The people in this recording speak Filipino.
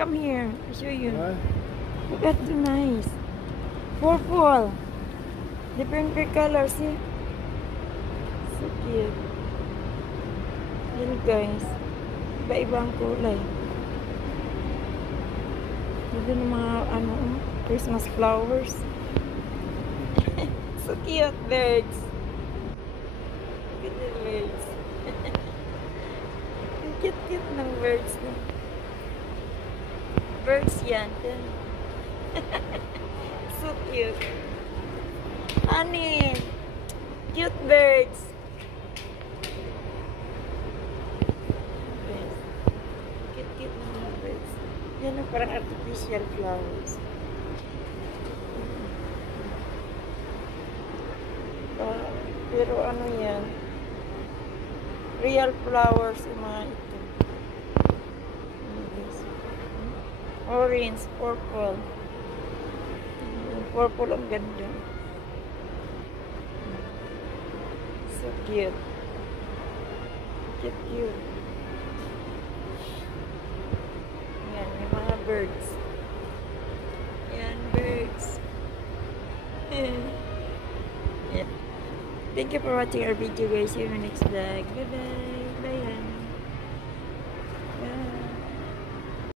Come here. I'll show you. What? Look at the nice. Purple. Different color, see? So cute. Yan guys. Iba-ibang kulay. Dito ng mga ano, Christmas flowers. So cute, birds. Look at the birds. Ang cute-cute ng birds na. Birds yan. So cute. Honey. Cute birds. Cute-cute ng mga birds. Yan ang parang artificial flowers. Pero ano yan? Real flowers yung mga ito. Orange, purple. Purple ang ganda. So cute. Cute. Yan, yung mga birds. Yan, birds. Yan. Thank you for watching our video guys. See you in the next vlog. Bye bye.